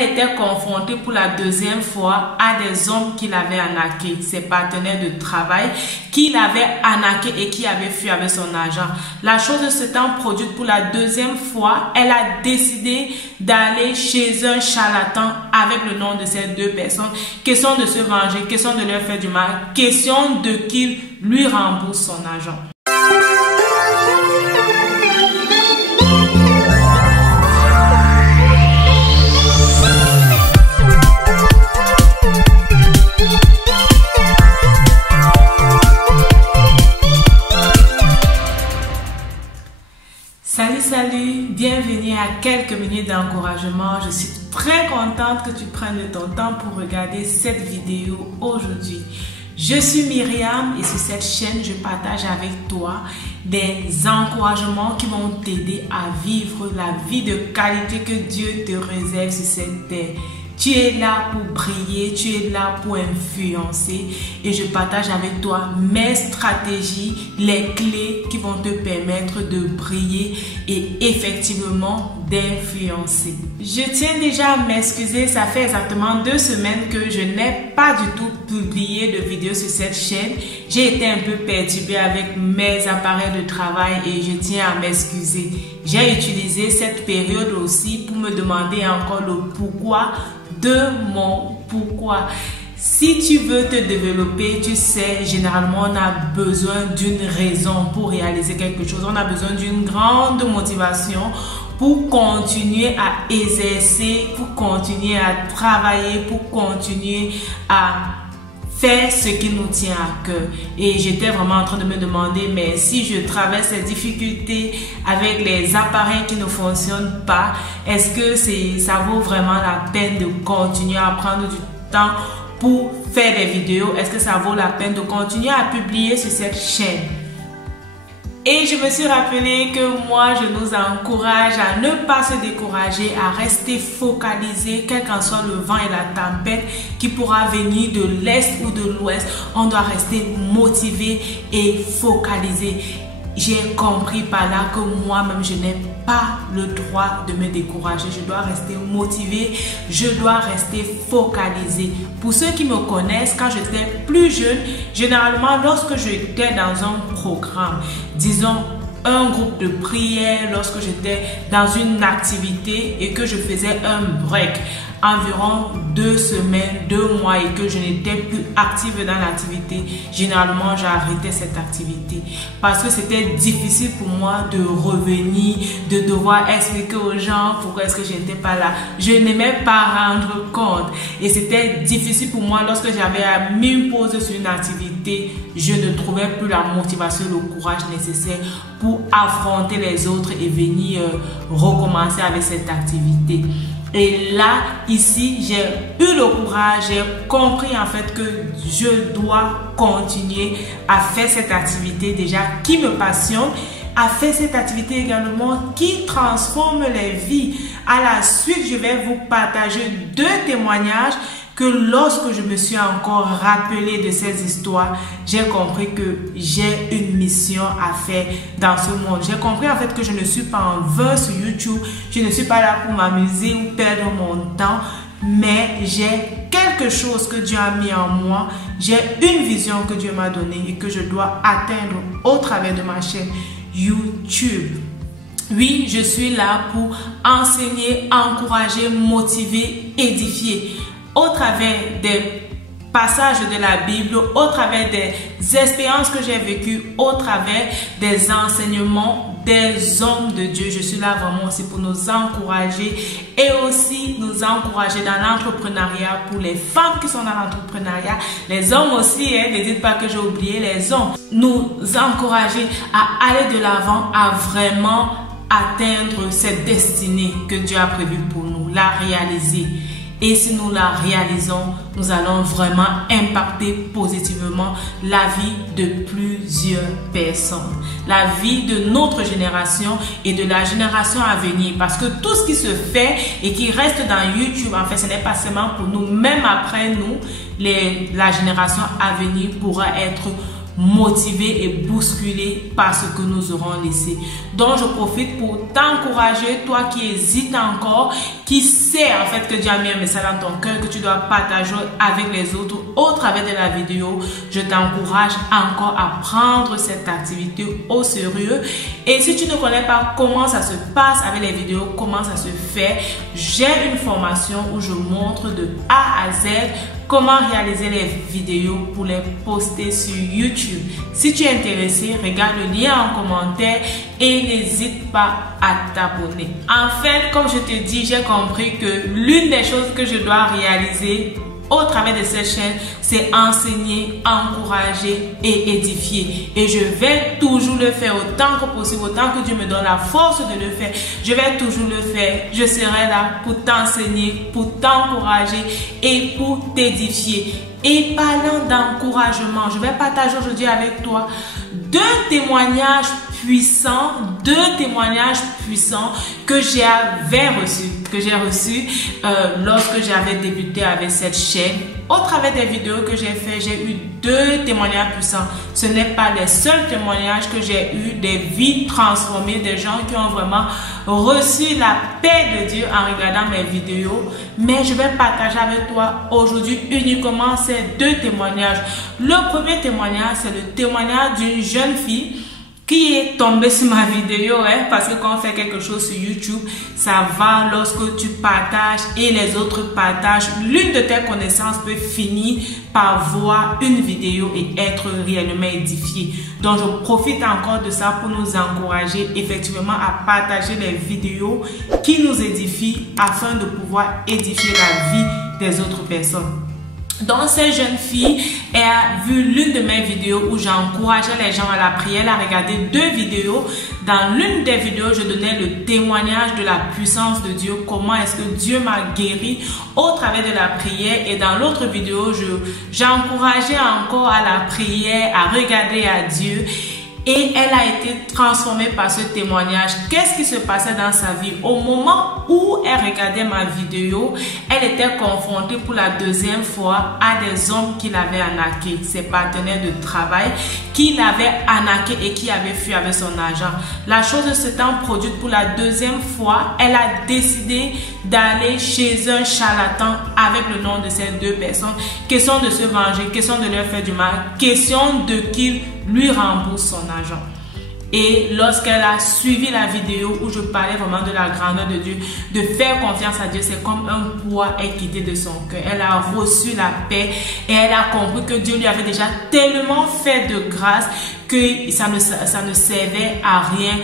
elle était confrontée pour la deuxième fois à des hommes qui l'avaient arnaqué, ses partenaires de travail, qui l'avaient arnaqué et qui avaient fui avec son argent. La chose s'étant produite pour la deuxième fois, elle a décidé d'aller chez un charlatan avec le nom de ces deux personnes. Question de se venger, question de leur faire du mal, question de qu'il lui rembourse son argent. Salut, bienvenue à quelques minutes d'encouragement. Je suis très contente que tu prennes ton temps pour regarder cette vidéo aujourd'hui. Je suis Myriam et sur cette chaîne, je partage avec toi des encouragements qui vont t'aider à vivre la vie de qualité que Dieu te réserve sur cette terre. Tu es là pour briller, tu es là pour influencer et je partage avec toi mes stratégies, les clés qui vont te permettre de briller et effectivement d'influencer. Je tiens déjà à m'excuser, ça fait exactement 2 semaines que je n'ai pas du tout publié de vidéo sur cette chaîne. J'ai été un peu perturbée avec mes appareils de travail et je tiens à m'excuser. J'ai utilisé cette période aussi pour me demander encore le pourquoi de mon pourquoi. Si tu veux te développer, tu sais, généralement on a besoin d'une raison pour réaliser quelque chose. On a besoin d'une grande motivation pour continuer à exercer, pour continuer à travailler, pour continuer à faire ce qui nous tient à cœur. Et j'étais vraiment en train de me demander, mais si je traverse ces difficultés avec les appareils qui ne fonctionnent pas, est-ce que ça vaut vraiment la peine de continuer à prendre du temps pour faire des vidéos? Est-ce que ça vaut la peine de continuer à publier sur cette chaîne? Et je me suis rappelé que moi, je nous encourage à ne pas se décourager, à rester focalisé, quel qu'en soit le vent et la tempête qui pourra venir de l'est ou de l'ouest. On doit rester motivé et focalisé. J'ai compris par là que moi-même, je n'ai pas le droit de me décourager. Je dois rester motivé, je dois rester focalisé. Pour ceux qui me connaissent, quand j'étais plus jeune, généralement, lorsque j'étais dans un programme, disons un groupe de prière, lorsque j'étais dans une activité et que je faisais un break, environ 2 semaines, 2 mois et que je n'étais plus active dans l'activité, généralement j'arrêtais cette activité parce que c'était difficile pour moi de revenir, de devoir expliquer aux gens pourquoi est-ce que je n'étais pas là. Je n'aimais pas rendre compte et c'était difficile pour moi lorsque j'avais mis une pause sur une activité, je ne trouvais plus la motivation, le courage nécessaire pour affronter les autres et venir recommencer avec cette activité. Et là, ici, j'ai eu le courage, j'ai compris en fait que je dois continuer à faire cette activité déjà qui me passionne, à faire cette activité également qui transforme les vies. À la suite, je vais vous partager 2 témoignages que lorsque je me suis encore rappelé de ces histoires, j'ai compris que j'ai une mission à faire dans ce monde. J'ai compris en fait que je ne suis pas en vain sur YouTube, je ne suis pas là pour m'amuser ou perdre mon temps, mais j'ai quelque chose que Dieu a mis en moi, j'ai une vision que Dieu m'a donnée et que je dois atteindre au travers de ma chaîne YouTube. Oui, je suis là pour enseigner, encourager, motiver, édifier. Au travers des passages de la Bible, au travers des expériences que j'ai vécues, au travers des enseignements des hommes de Dieu. Je suis là vraiment aussi pour nous encourager et aussi nous encourager dans l'entrepreneuriat pour les femmes qui sont dans l'entrepreneuriat, les hommes aussi, ne dites pas que j'ai oublié les hommes. Nous encourager à aller de l'avant, à vraiment atteindre cette destinée que Dieu a prévue pour nous, la réaliser. Et si nous la réalisons, nous allons vraiment impacter positivement la vie de plusieurs personnes. La vie de notre génération et de la génération à venir. Parce que tout ce qui se fait et qui reste dans YouTube, en fait, ce n'est pas seulement pour nous. Même après nous, la génération à venir pourra être motivés et bousculés par ce que nous aurons laissé. Donc je profite pour t'encourager, toi qui hésites encore, qui sais en fait que Dieu a mis un message dans ton cœur que tu dois partager avec les autres au travers de la vidéo. Je t'encourage encore à prendre cette activité au sérieux. Et si tu ne connais pas comment ça se passe avec les vidéos, comment ça se fait, j'ai une formation où je montre de A à Z comment réaliser les vidéos pour les poster sur YouTube. Si tu es intéressé, regarde le lien en commentaire et n'hésite pas à t'abonner. En fait, comme je te dis, j'ai compris que l'une des choses que je dois réaliser au travers de cette chaîne, c'est enseigner, encourager et édifier. Et je vais toujours le faire autant que possible, autant que Dieu me donne la force de le faire. Je vais toujours le faire. Je serai là pour t'enseigner, pour t'encourager et pour t'édifier. Et parlant d'encouragement, je vais partager aujourd'hui avec toi deux témoignages puissants que j'ai reçus lorsque j'avais débuté avec cette chaîne. Au travers des vidéos que j'ai fait, j'ai eu deux témoignages puissants. Ce n'est pas les seuls témoignages que j'ai eu, des vies transformées, des gens qui ont vraiment reçu la paix de Dieu en regardant mes vidéos. Mais je vais partager avec toi aujourd'hui uniquement ces deux témoignages. Le premier témoignage, c'est le témoignage d'une jeune fille qui est tombé sur ma vidéo, parce que quand on fait quelque chose sur YouTube, ça va lorsque tu partages et les autres partagent. L'une de tes connaissances peut finir par voir une vidéo et être réellement édifiée. Donc, je profite encore de ça pour nous encourager effectivement à partager les vidéos qui nous édifient afin de pouvoir édifier la vie des autres personnes. Donc, cette jeune fille a vu l'une de mes vidéos où j'encourageais les gens à la prière. Elle a regardé deux vidéos. Dans l'une des vidéos, je donnais le témoignage de la puissance de Dieu. Comment est-ce que Dieu m'a guéri au travers de la prière. Et dans l'autre vidéo, j'encourageais encore à la prière, à regarder à Dieu. Et elle a été transformée par ce témoignage. Qu'est-ce qui se passait dans sa vie? Au moment où elle regardait ma vidéo, elle était confrontée pour la deuxième fois à des hommes qui l'avaient arnaqué, ses partenaires de travail, qui l'avaient arnaqué et qui avaient fui avec son argent. La chose s'étant produite pour la deuxième fois, elle a décidé d'aller chez un charlatan avec le nom de ces deux personnes. Question de se venger, question de leur faire du mal, question de qu'il lui rembourse son argent. Et lorsqu'elle a suivi la vidéo où je parlais vraiment de la grandeur de Dieu, de faire confiance à Dieu, c'est comme un poids est quitté de son cœur. Elle a reçu la paix et elle a compris que Dieu lui avait déjà tellement fait de grâce que ça ne servait à rien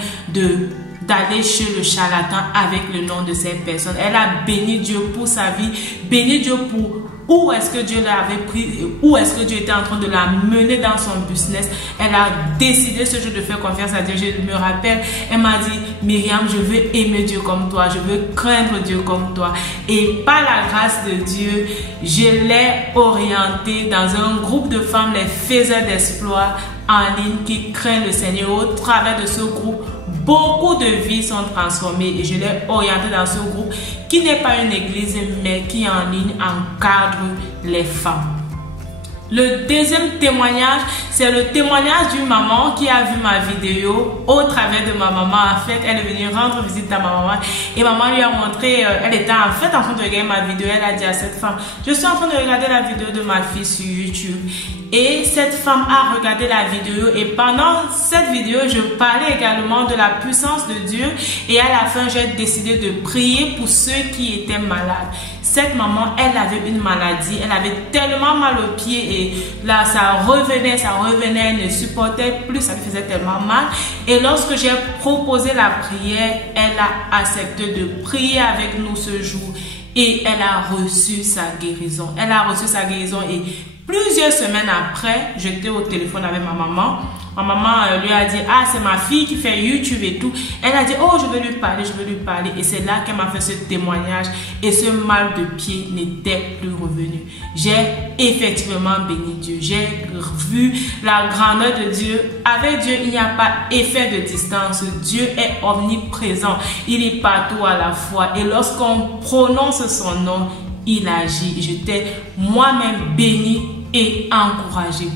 d'aller chez le charlatan avec le nom de cette personne. Elle a béni Dieu pour sa vie, béni Dieu pour où est-ce que Dieu l'avait pris, où est-ce que Dieu était en train de la mener dans son business. Elle a décidé ce jour de faire confiance à Dieu. Je me rappelle, elle m'a dit, Myriam, je veux aimer Dieu comme toi, je veux craindre Dieu comme toi. Et par la grâce de Dieu, je l'ai orientée dans un groupe de femmes, les faiseurs d'exploits en ligne qui craignent le Seigneur. Au travers de ce groupe, beaucoup de vies sont transformées et je l'ai orientée dans ce groupe qui n'est pas une église mais qui en ligne encadre les femmes. Le deuxième témoignage, c'est le témoignage d'une maman qui a vu ma vidéo au travers de ma maman. En fait, elle est venue rendre visite à ma maman et maman lui a montré, elle était en fait en train de regarder ma vidéo. Elle a dit à cette femme, je suis en train de regarder la vidéo de ma fille sur YouTube. Et cette femme a regardé la vidéo et pendant cette vidéo, je parlais également de la puissance de Dieu et à la fin, j'ai décidé de prier pour ceux qui étaient malades. Cette maman, elle avait une maladie, elle avait tellement mal aux pieds et là, ça revenait, elle ne supportait plus, ça lui faisait tellement mal. Et lorsque j'ai proposé la prière, elle a accepté de prier avec nous ce jour et elle a reçu sa guérison. Elle a reçu sa guérison et plusieurs semaines après, j'étais au téléphone avec ma maman. Ma maman lui a dit, ah, c'est ma fille qui fait YouTube et tout. Elle a dit, oh, je veux lui parler. Et c'est là qu'elle m'a fait ce témoignage. Et ce mal de pied n'était plus revenu. J'ai effectivement béni Dieu. J'ai vu la grandeur de Dieu. Avec Dieu, il n'y a pas effet de distance. Dieu est omniprésent. Il est partout à la fois. Et lorsqu'on prononce son nom, il agit. J'étais moi-même béni et encouragée.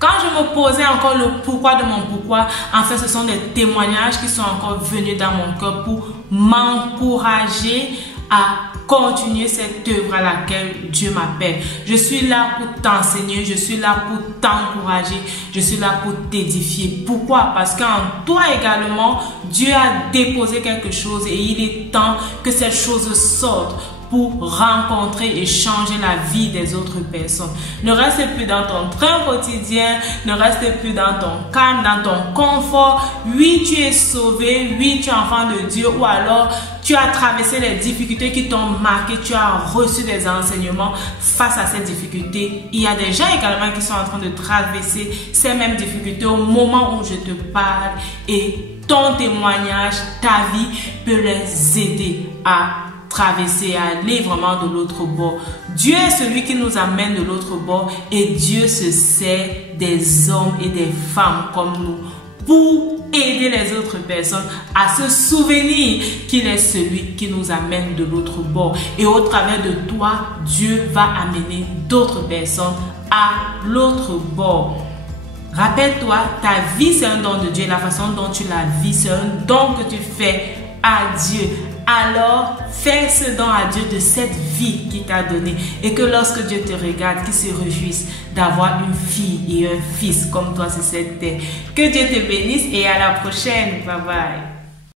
Quand je me posais encore le pourquoi de mon pourquoi, en fait, ce sont des témoignages qui sont encore venus dans mon cœur pour m'encourager à continuer cette œuvre à laquelle Dieu m'appelle. Je suis là pour t'enseigner, je suis là pour t'encourager, je suis là pour t'édifier. Pourquoi? Parce qu'en toi également, Dieu a déposé quelque chose et il est temps que cette chose sorte pour rencontrer et changer la vie des autres personnes. Ne reste plus dans ton train quotidien, ne reste plus dans ton calme, dans ton confort. Oui, tu es sauvé, oui, tu es enfant de Dieu, ou alors tu as traversé les difficultés qui t'ont marqué, tu as reçu des enseignements face à ces difficultés. Il y a des gens également qui sont en train de traverser ces mêmes difficultés au moment où je te parle, et ton témoignage, ta vie peut les aider à traverser, à aller vraiment de l'autre bord. Dieu est celui qui nous amène de l'autre bord, et Dieu se sert des hommes et des femmes comme nous pour aider les autres personnes à se souvenir qu'il est celui qui nous amène de l'autre bord. Et au travers de toi, Dieu va amener d'autres personnes à l'autre bord. Rappelle-toi, ta vie c'est un don de Dieu. La façon dont tu la vis, c'est un don que tu fais à Dieu. Alors, fais ce don à Dieu de cette vie qu'il t'a donnée, et que lorsque Dieu te regarde, qu'il se réjouisse d'avoir une fille et un fils comme toi sur cette terre. Que Dieu te bénisse et à la prochaine. Bye bye.